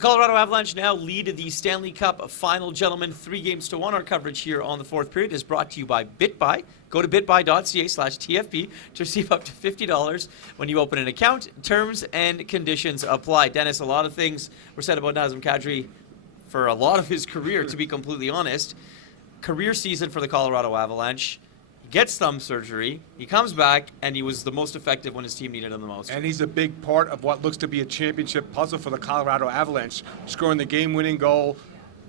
The Colorado Avalanche now lead the Stanley Cup final, gentlemen, 3-1. Our coverage here on the fourth period is brought to you by Bitbuy. Go to bitbuy.ca/TFP to receive up to $50 when you open an account. Terms and conditions apply. Dennis, a lot of things were said about Nazem Kadri for a lot of his career, to be completely honest. Career season for the Colorado Avalanche. Gets thumb surgery, he comes back, and he was the most effective when his team needed him the most. And he's a big part of what looks to be a championship puzzle for the Colorado Avalanche, scoring the game-winning goal,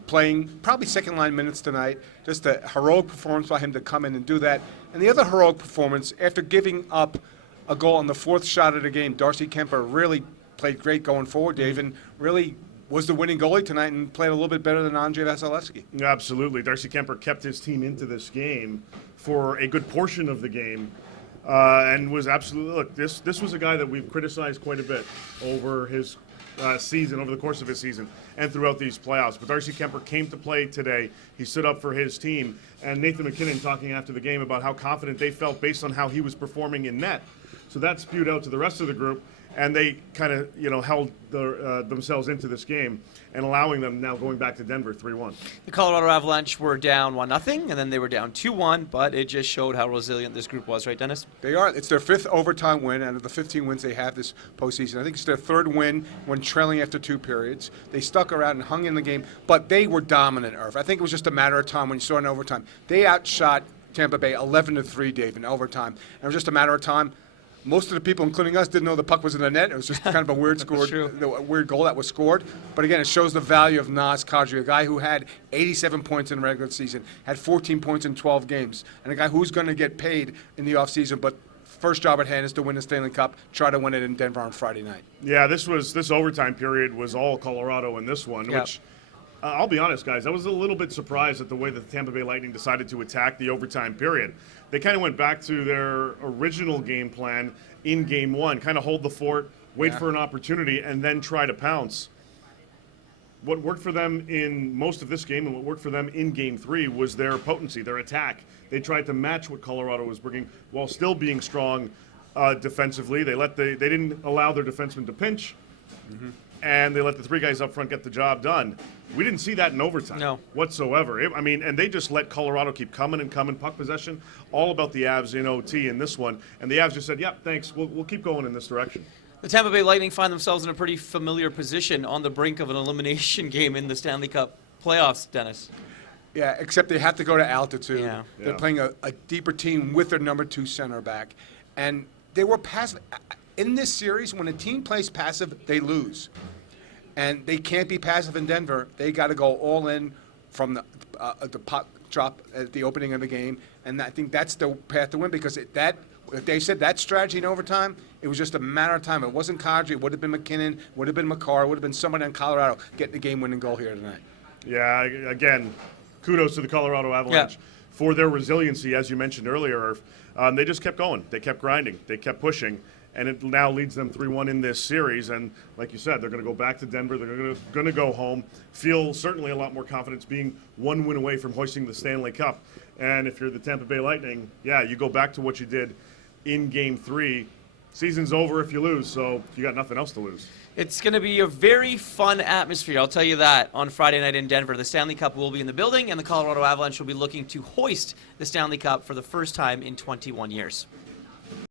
playing probably second-line minutes tonight. Just a heroic performance by him to come in and do that. And the other heroic performance, after giving up a goal on the fourth shot of the game, Darcy Kuemper really played great going forward, Dave, and really was the winning goalie tonight and played a little bit better than Andrei Vasilevsky. Absolutely. Darcy Kuemper kept his team into this game for a good portion of the game, and was absolutely, look, this was a guy that we've criticized quite a bit over his season, over the course of his season, and throughout these playoffs. But Darcy Kuemper came to play today. He stood up for his team, and Nathan MacKinnon talking after the game about how confident they felt based on how he was performing in net. So that spewed out to the rest of the group, and they kind of, held themselves into this game and allowing them now going back to Denver 3-1. The Colorado Avalanche were down 1-0, and then they were down 2-1, but it just showed how resilient this group was, right, Dennis? They are. It's their fifth overtime win out of the 15 wins they have this postseason. I think it's their third win when trailing after 2 periods. They stuck around and hung in the game, but they were dominant, Irv. I think it was just a matter of time when you saw it in overtime. They outshot Tampa Bay 11-3, Dave, in overtime. And it was just a matter of time. Most of the people, including us, didn't know the puck was in the net. It was just kind of a weird weird goal that was scored. But again, it shows the value of Nazem Kadri, a guy who had 87 points in the regular season, had 14 points in 12 games, and a guy who's going to get paid in the offseason. But first job at hand is to win the Stanley Cup, try to win it in Denver on Friday night. Yeah, this overtime period was all Colorado in this one, which I'll be honest, guys, I was a little bit surprised at the way that the Tampa Bay Lightning decided to attack the overtime period. They kind of went back to their original game plan in Game 1, kind of hold the fort, wait for an opportunity, and then try to pounce. What worked for them in most of this game and what worked for them in Game 3 was their potency, their attack. They tried to match what Colorado was bringing while still being strong defensively. They didn't allow their defensemen to pinch. Mm-hmm. And they let the 3 guys up front get the job done. We didn't see that in overtime whatsoever. And they just let Colorado keep coming and coming. Puck possession, all about the Avs in OT in this one. And the Avs just said, yep, thanks, we'll keep going in this direction. The Tampa Bay Lightning find themselves in a pretty familiar position on the brink of an elimination game in the Stanley Cup playoffs, Dennis. Yeah, except they have to go to altitude. Yeah. They're playing a deeper team with their number 2 center back. And they were passive. In this series, when a team plays passive, they lose. And they can't be passive in Denver. They got to go all in from the puck drop at the opening of the game. And I think that's the path to win, because if they said that strategy in overtime, it was just a matter of time. It wasn't Kadri. It would have been MacKinnon, would have been McCarr, would have been somebody in Colorado getting the game-winning goal here tonight. Yeah, again, kudos to the Colorado Avalanche for their resiliency, as you mentioned earlier. They just kept going. They kept grinding. They kept pushing. And it now leads them 3-1 in this series. And like you said, they're going to go back to Denver. They're going to go home, feel certainly a lot more confidence being 1 win away from hoisting the Stanley Cup. And if you're the Tampa Bay Lightning, you go back to what you did in Game 3. Season's over if you lose, so you got nothing else to lose. It's going to be a very fun atmosphere, I'll tell you that, on Friday night in Denver. The Stanley Cup will be in the building, and the Colorado Avalanche will be looking to hoist the Stanley Cup for the first time in 21 years.